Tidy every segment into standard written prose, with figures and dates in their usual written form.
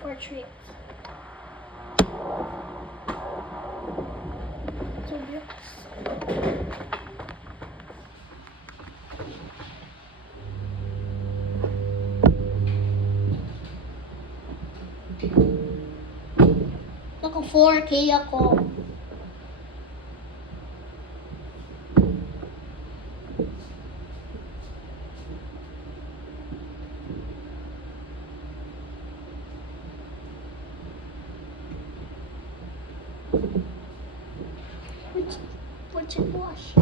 Portrait. So naka 4K ako. What's it wash?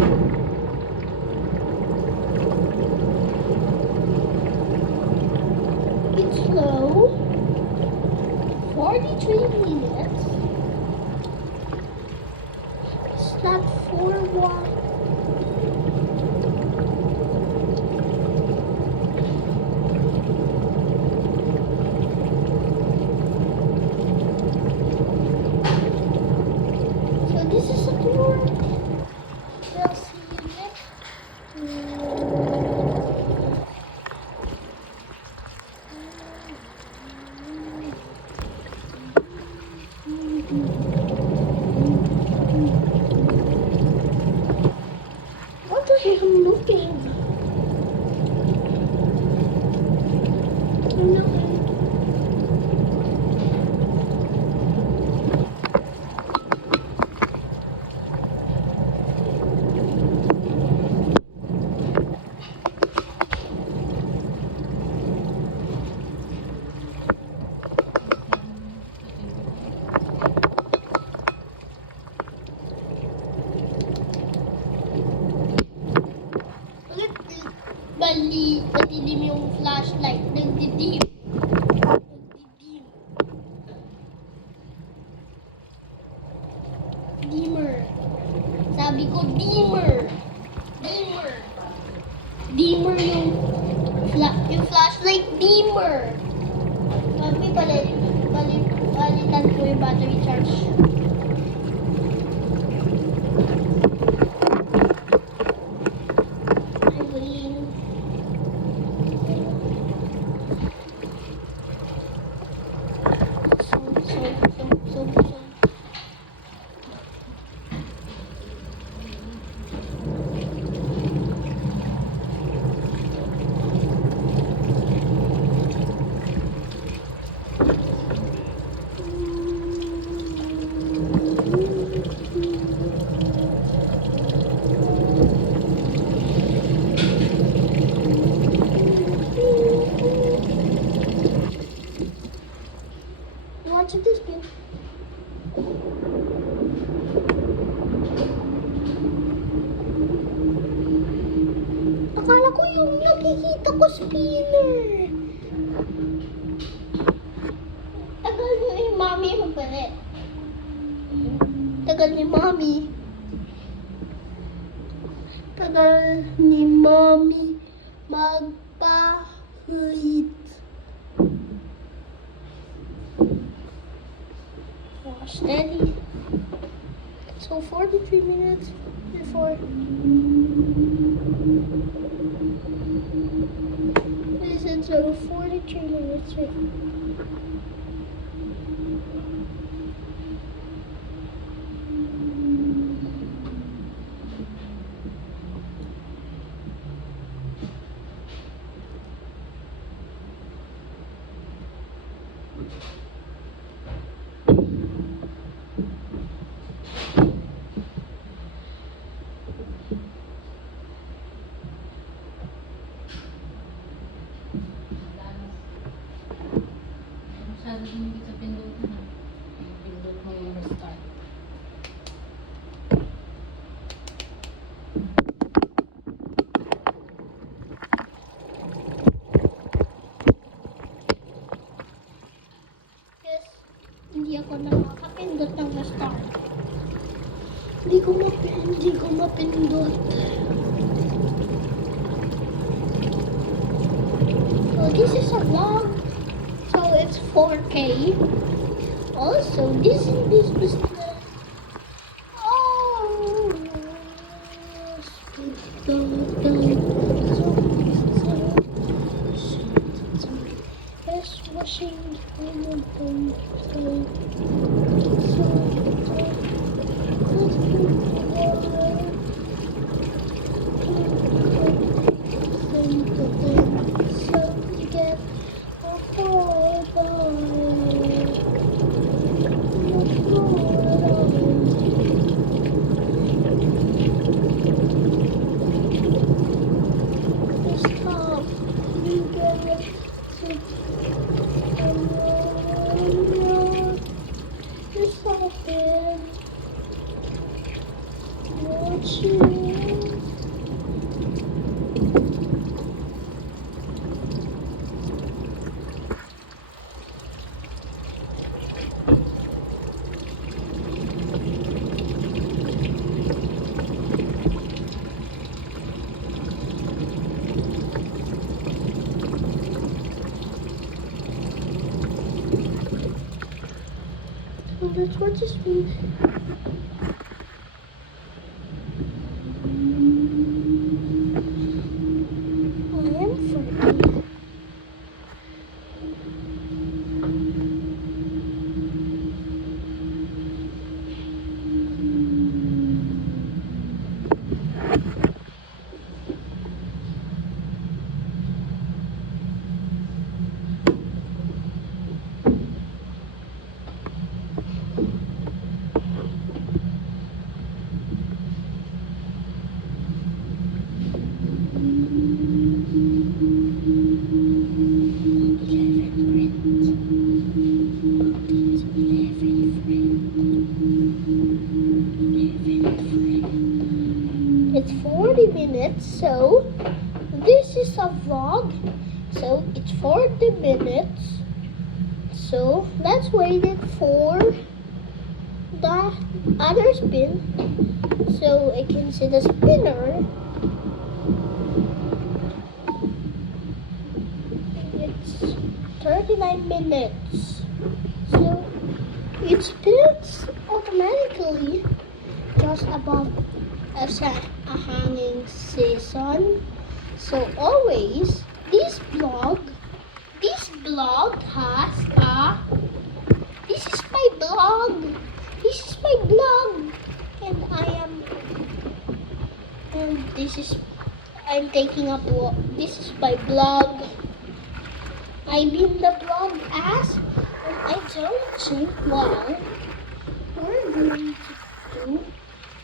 It's slow. 43 minutes. It's not 4-1. So this is a tour. We'll see you next. What the heck am I looking? I'm not. Madilim yung flashlight. Nagdidim. Dimmer. Sabi ko, dimmer. Dimmer. Dimmer yung flashlight. Dimmer. Sabi, palitan ko yung battery charge. Watch this game. Akala ko yung nakikita ko spinner. Tagal ni Mami magpalit. Tagal ni Mami. Tagal ni Mami magpalit. Steady. So 43 minutes before. Listen, so 43 minutes before. Masyado din hindi ka pindutan ha. Pindot mo yung restart. Yes, hindi ako nakakapindot ng restart. Hindi ko mapindot. So this is a vlog. So it's 4K. Also, this was the washing So let's watch this video. I am Fergie. It's 40 minutes, so this is a vlog. So it's 40 minutes. So let's wait it for the other spin so I can see the spinner. It's 39 minutes. So it spins automatically just above a hanging season. So always this blog has a this is my blog. This is my blog. And this is I'm taking a blog. This is my blog. I mean the blog as and I don't think well we're going to do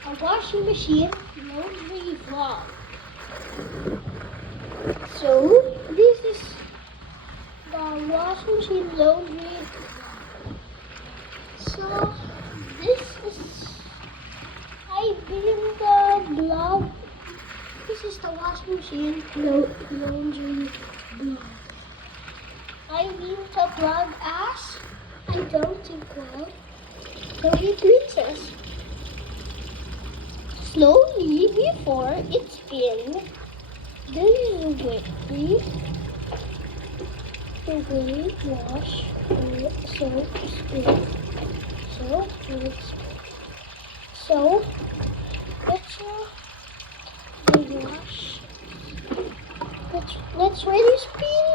a washing machine laundry vlog. So this is the washing machine laundry. So this is I been the blog. This is the washing machine laundry blog. I mean the blog as I don't think well. So it princess. Slowly before it spins, there is a way wash so spin. So let's wash. Let's ready spin.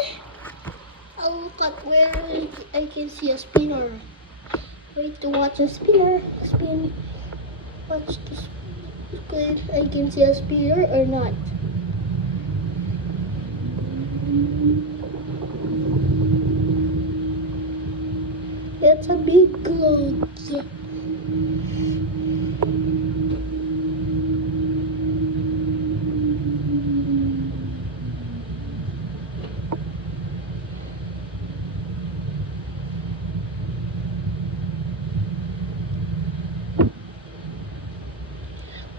I'll look at where I can see a spinner. Wait to watch a spinner spin. Watch this. Good. I can see a spinner or not. It's a big clothes.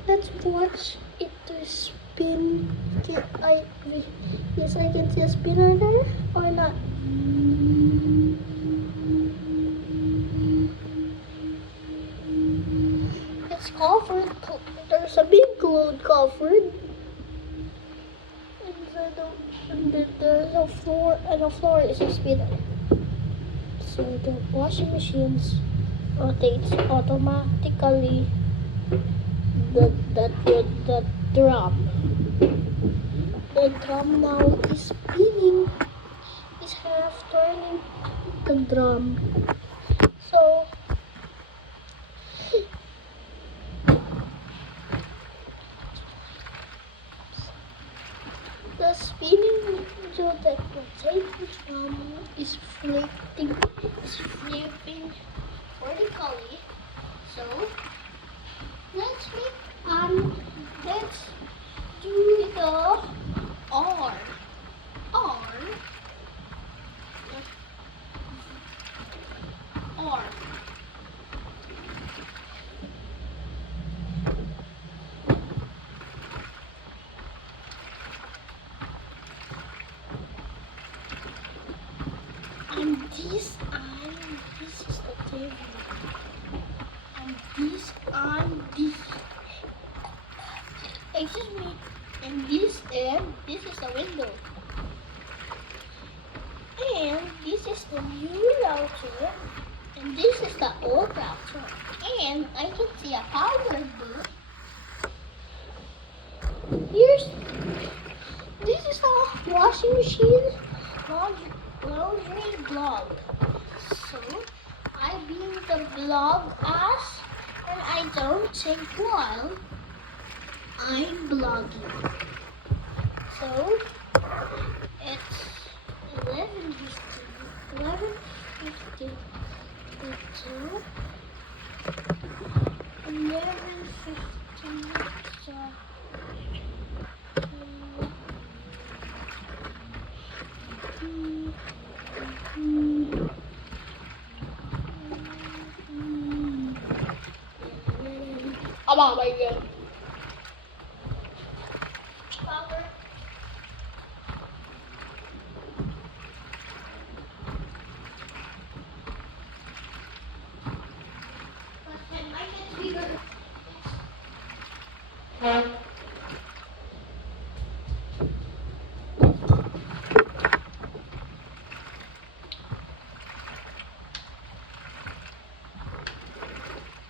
Let's watch it to spin. Yes, I can see a spinner there or not. It's covered. There's a big cloth covered. And there's a floor, and the floor is a spinner. So the washing machines rotates automatically. The drum. The drum now is spinning. Is half turning the drum. So the spinning so that the drum is flipping vertically. So let's do the R. this is the TV. And this on this. Excuse me. And this is the window. And this is the new router. And this is the old router. And I can see a power book. This is the washing machine laundry blog. So I being the blog as and I don't think while I'm blogging. So it's 11:50 to 11:50. Oh my God. Power.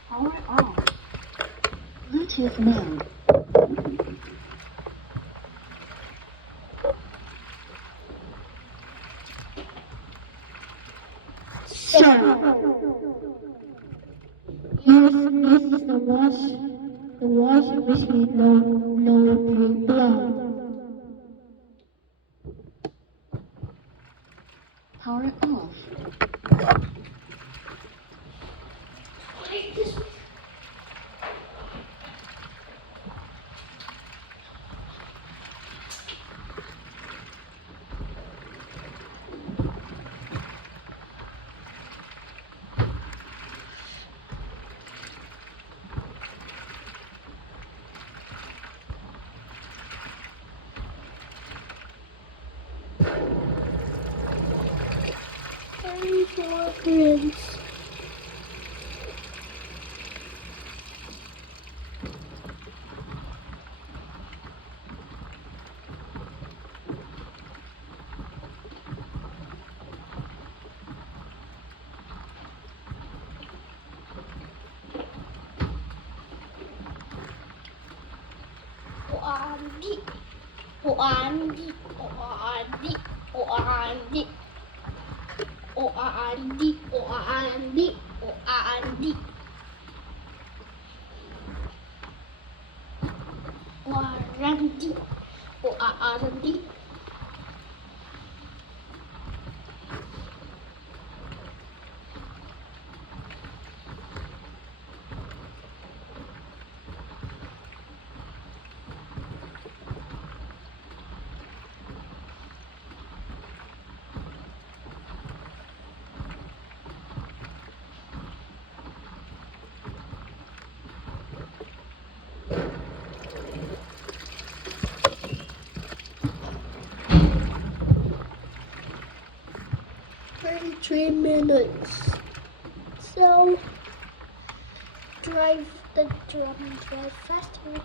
Power off. Bluetooth mode. Sir. Yes, this is the washing machine laundry blog. Power off. More friends. O-A-N-D. O-A-N-D. O-A-N-D. O-A-N-D. O-A-N-D. O-A-N-D. O-A-N-D. O-A-N-D. O-A-N-D. Three minutes. So drive faster.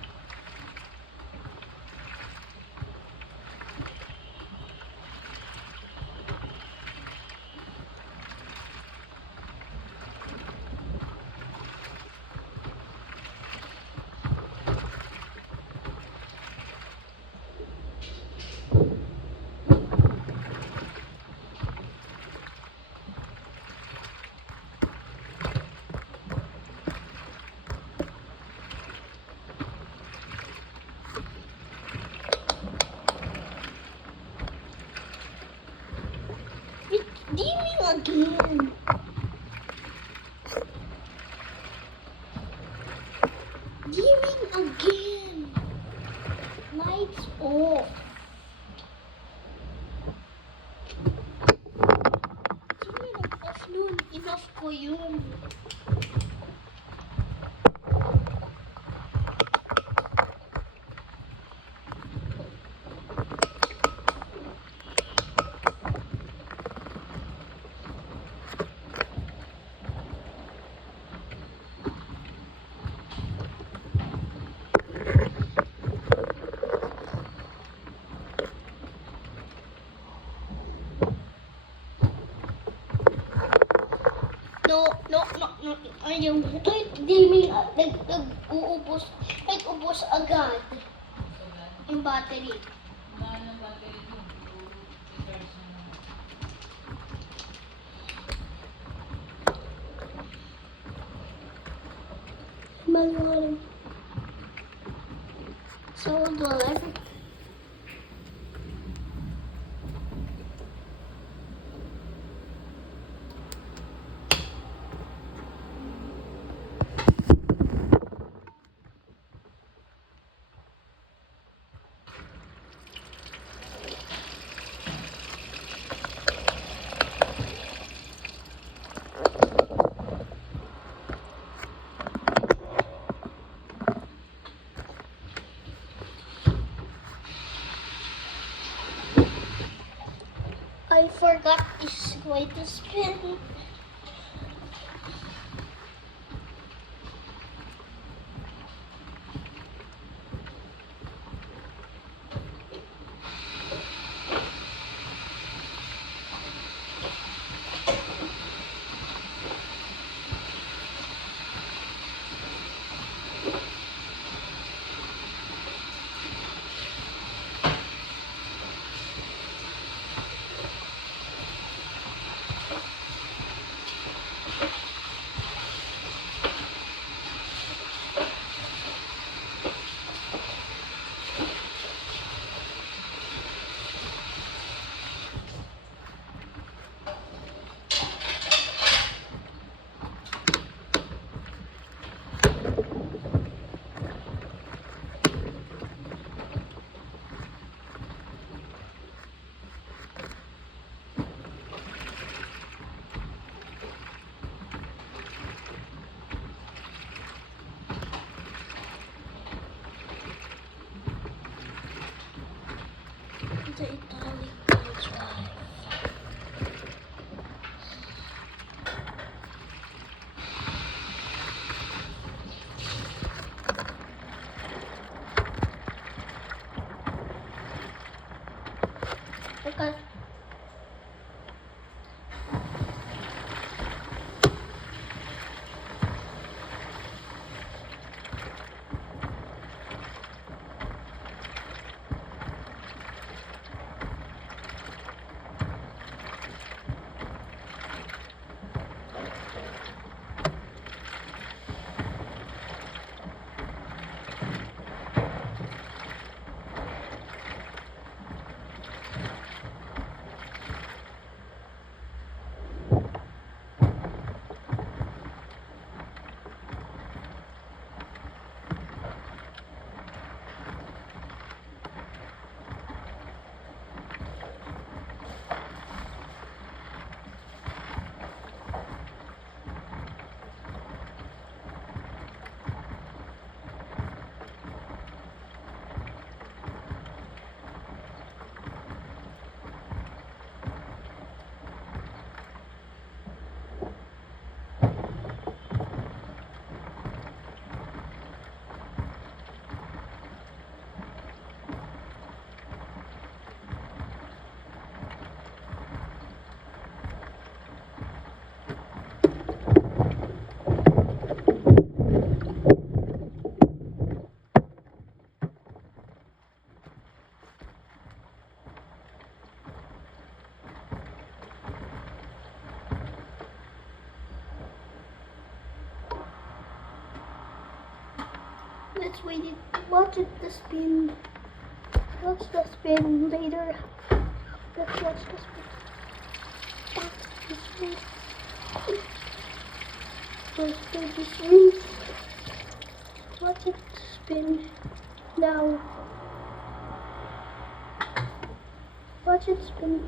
Dimming again. Dimming again. Lights off. Dimming off noon. Enough ko yun. No, no, no. Ayaw. Ay, di nag-uubos. Nag-ubos agad yung battery. Mahal ng battery mo. I-charge mo na. Manual. So, well, I forgot this way to spin. The Italian drive. Okay. Let's wait it. Watch it the spin. Watch the spin later. Let's watch the spin. Watch the spin. Let's do the spin. Watch it spin now. Watch it spin.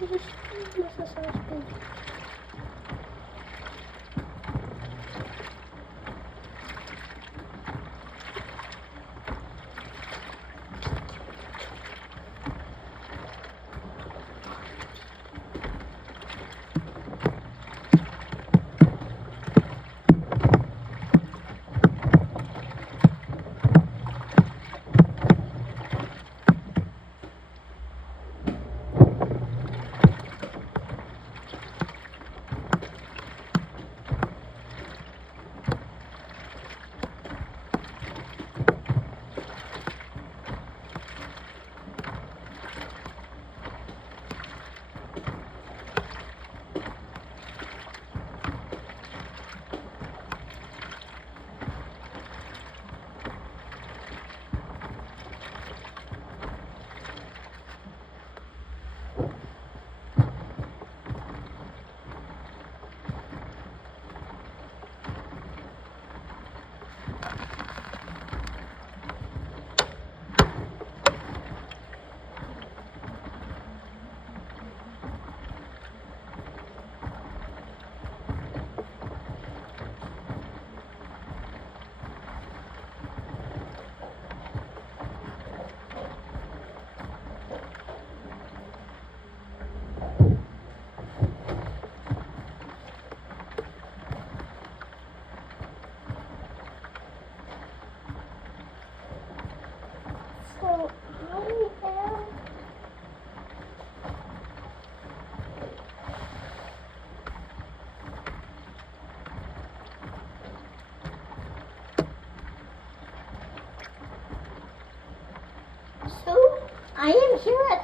This is how spin.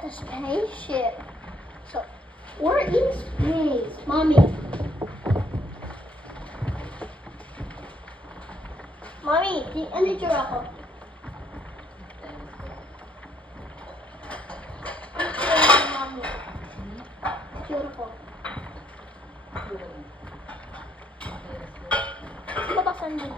the spaceship. So, we're in space. Mommy. Mommy, ano yung tsura ko? Ano yung tsura ko, Mommy? Tsura ko. Babaksan din.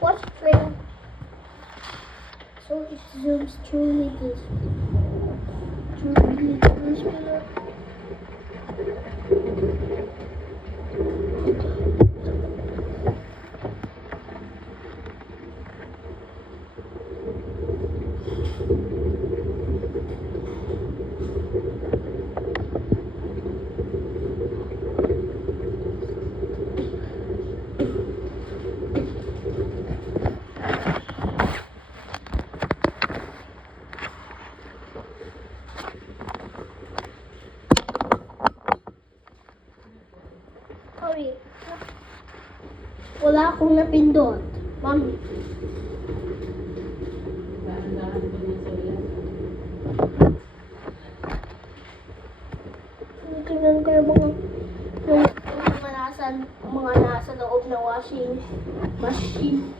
Watch train. So it zooms truly this. Truly this pillar. Sorry. Wala akong napindot. Mommy. Dahan-dahan ko din sa ulan. Tingnan ko yung mga nasa loob ng washing machine.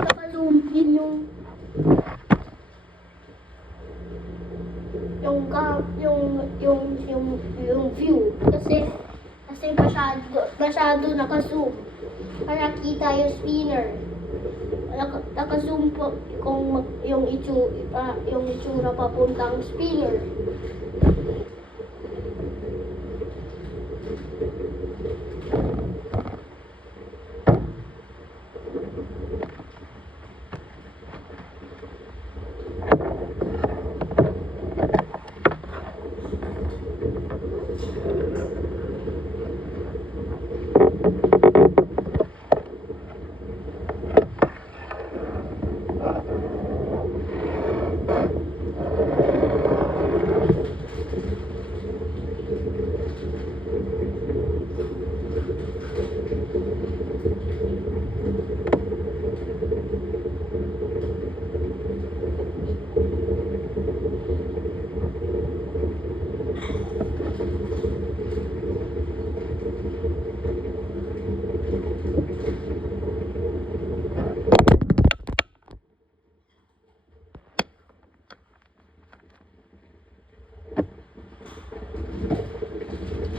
Naka-zoom in yung view kasi masyado naka-zoom. Para kita yung spinner. Naka-zoom po kung yung itsura papuntang spinner.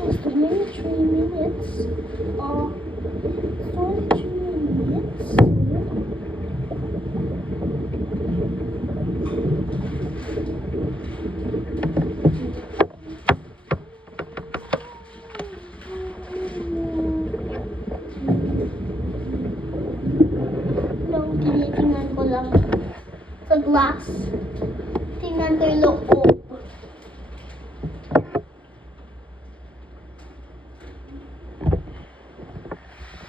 Just 3 minutes. Oh, 3 minutes. Tinitingnan ko lang sa glass. Tingnan ko yung loob.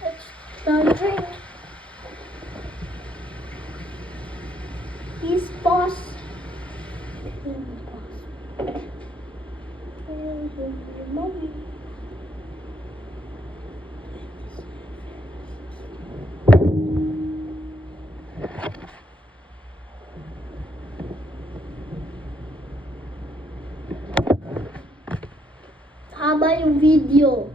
Let's drink. Please pause. Mommy. Haba yung video.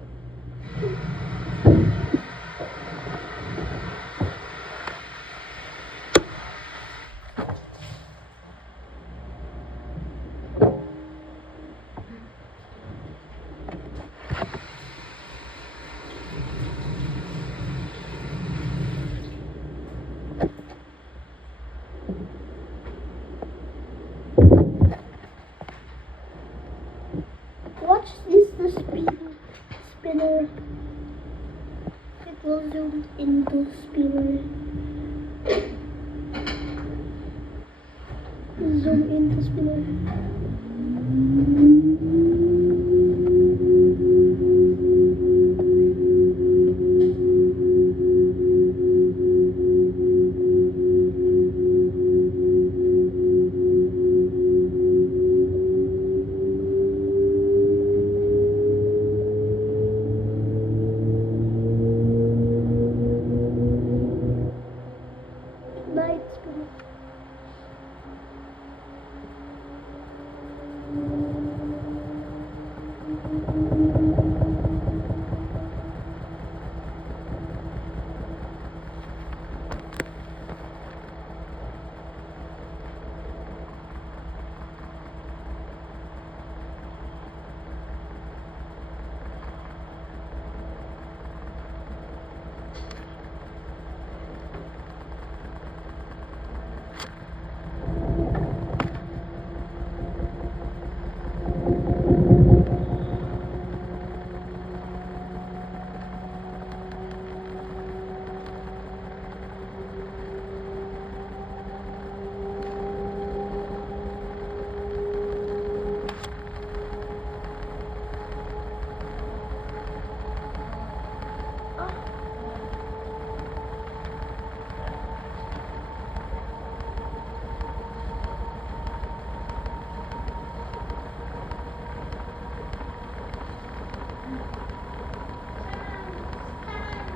Watch this, the spinner. It will zoom into spinner. Zoom into spinner. Light spinner.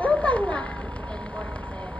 Ano ba nga? 10:47.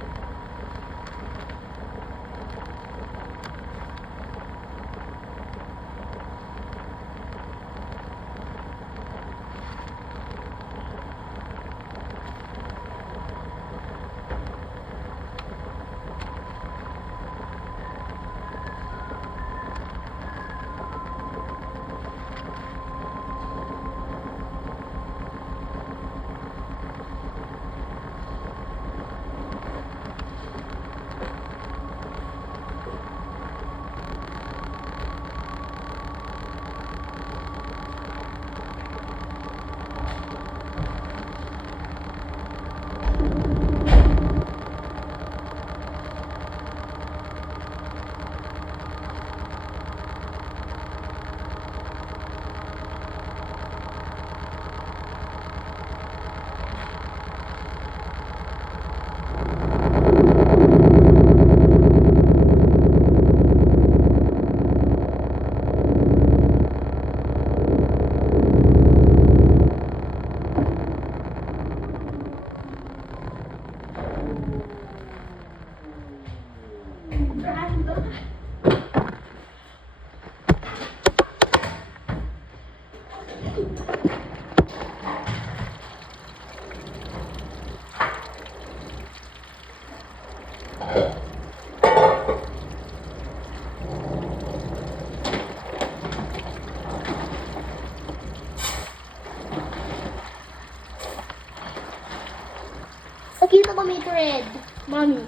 Nakita ko may thread. Mommy.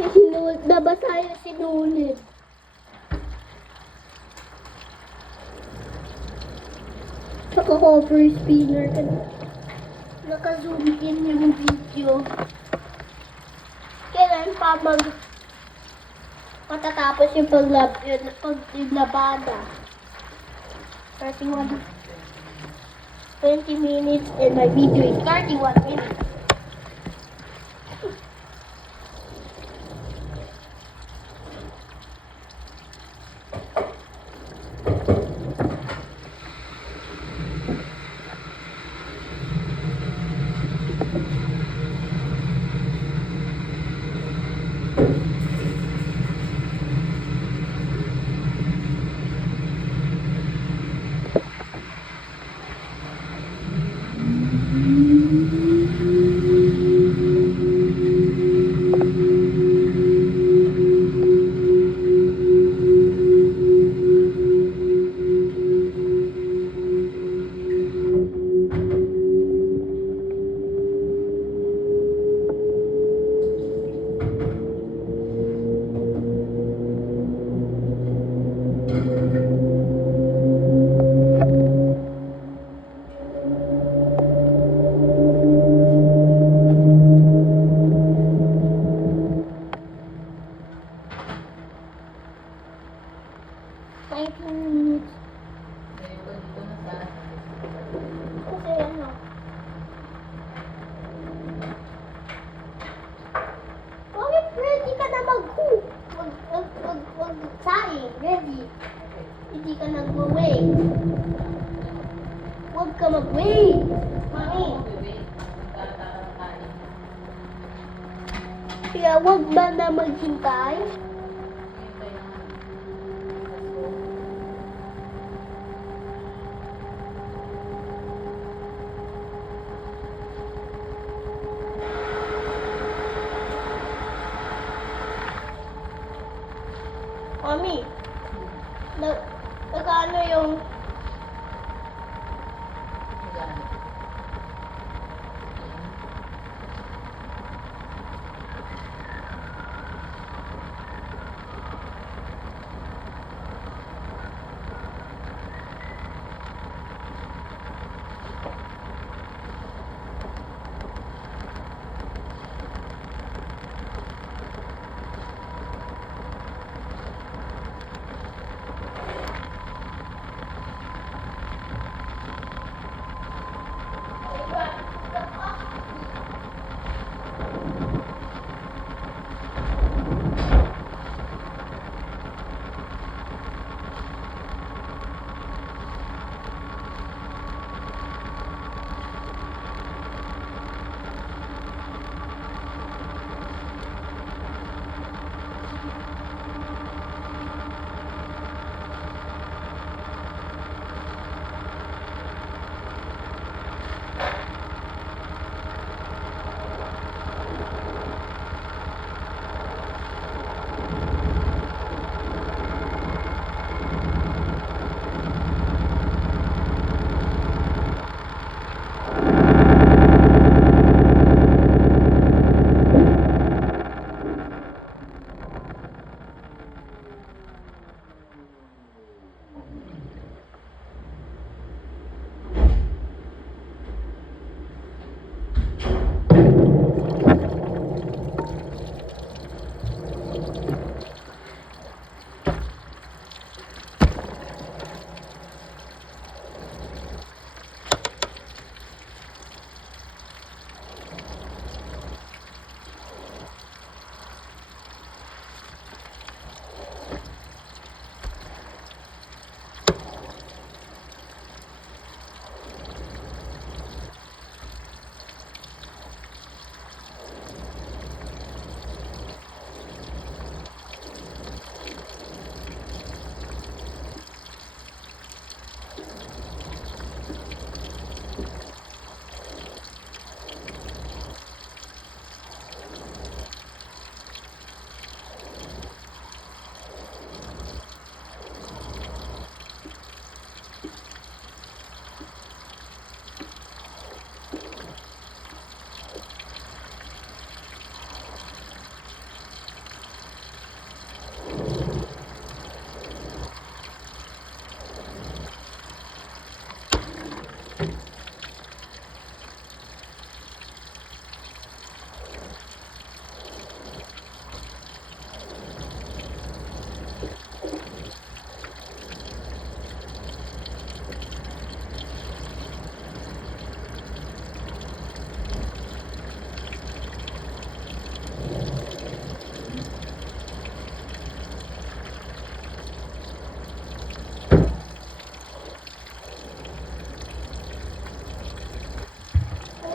May sinulid. Nabasa yung sinulid. Tsaka hover spinner ka na. Naka-zoom in yung video. Kailan pa matatapos yung paglabada? 20 minutes and my video is 31 minutes. ready. Hindi ka nag-wait. Huwag ka mag-wait. Mami. Kaya huwag ba na maghintay? Mami, nagkano yung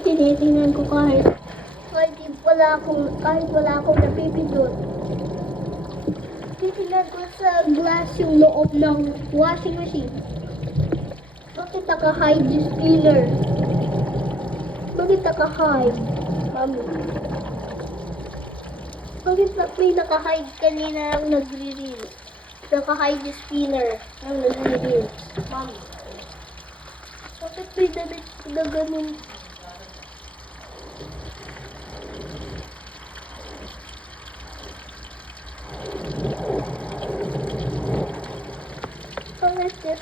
tinitingnan ko kahit wala akong napipindot. Titingnan ko sa glass yung loob ng washing machine. Bakit naka-hide yung spinner? Bakit naka-hide? Mami. Bakit may naka-hide kanina ng nagre-reel? Naka-hide yung spinner ng nagre-reel. Mami. Bakit may damit na ganun? Bakit?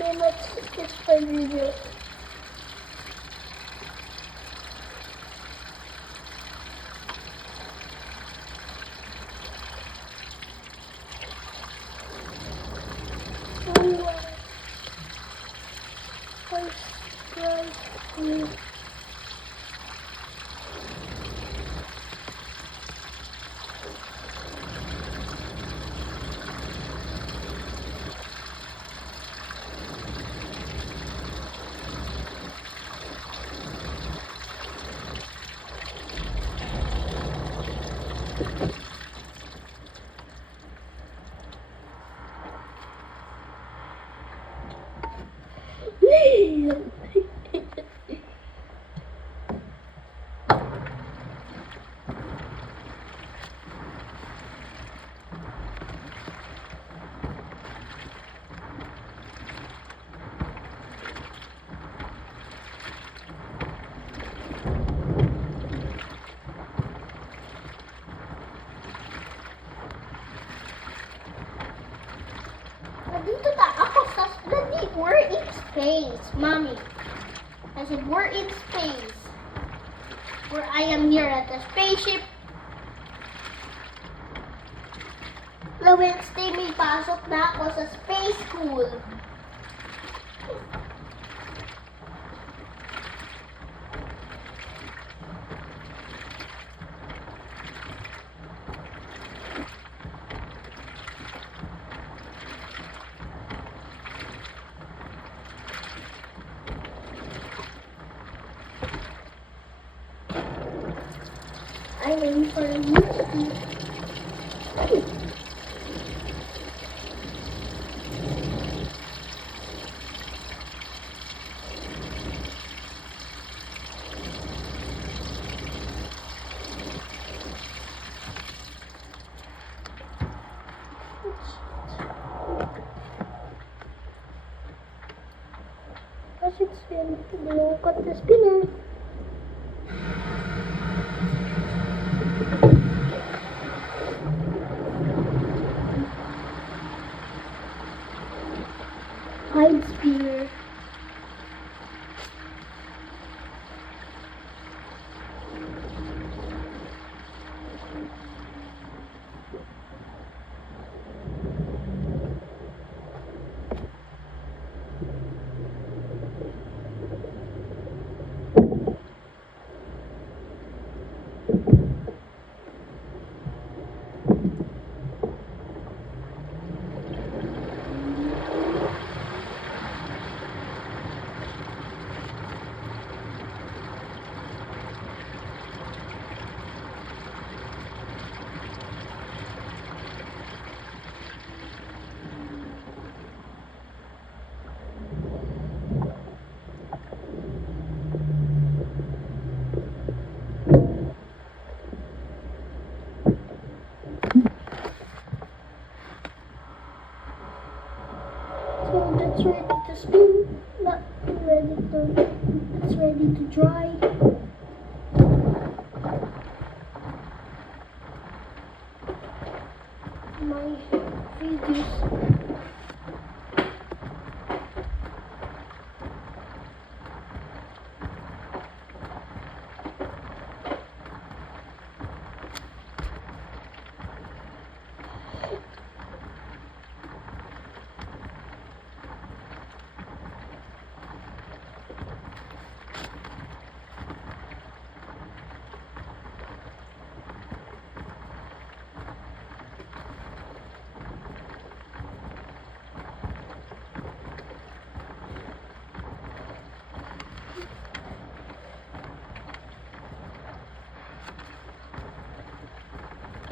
minutes is per video. Dito na ako sa study. We're in space, mommy. I said, we're in space. Where I am here at the spaceship. Na Wednesday, may pasok na ako sa space school. I'm in for a movie. I should spin. Look at the spinner. Hide spinner. So that's ready to spin. Not ready to. It's ready to dry. My videos.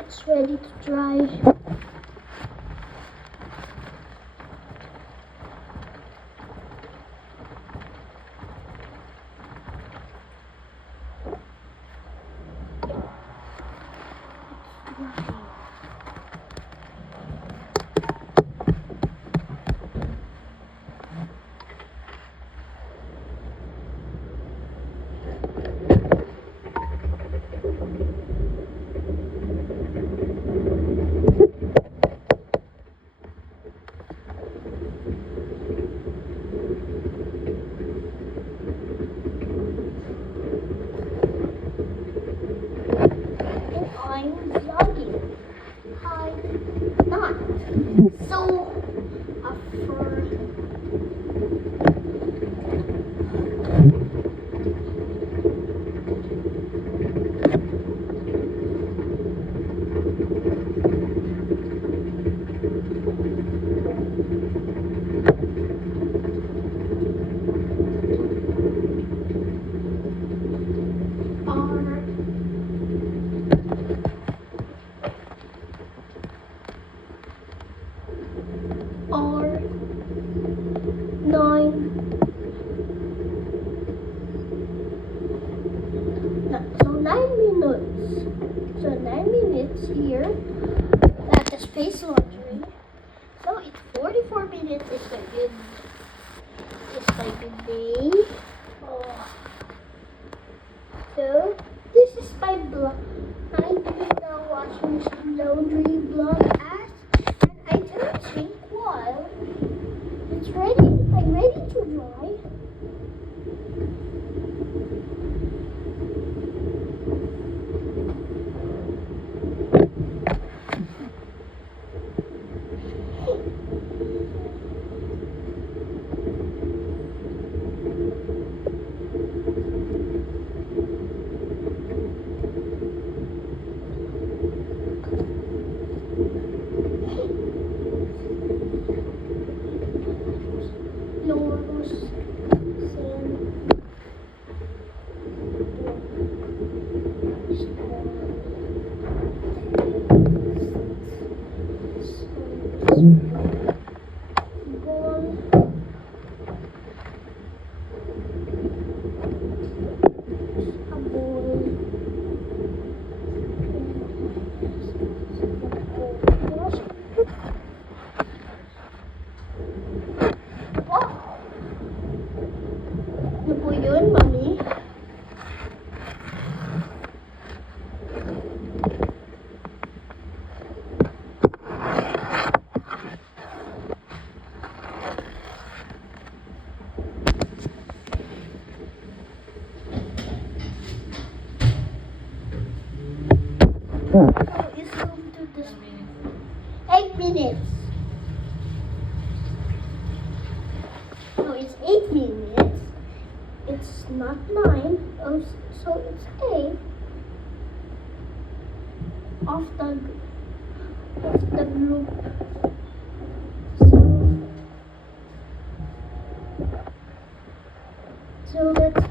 It's ready to dry. R 9. So 9 minutes. So 9 minutes here at the space laundry. So it's 44 minutes. It's a good day. Oh. So this is my blog. I do the washing machine laundry blog as, and I don't think while it's ready. I'm ready to dry. Nose, ano po yun, Mami? So it's going to this 8 minutes. So it's 8 minutes. It's not 9. Oh, so it's 8 of the group. So let's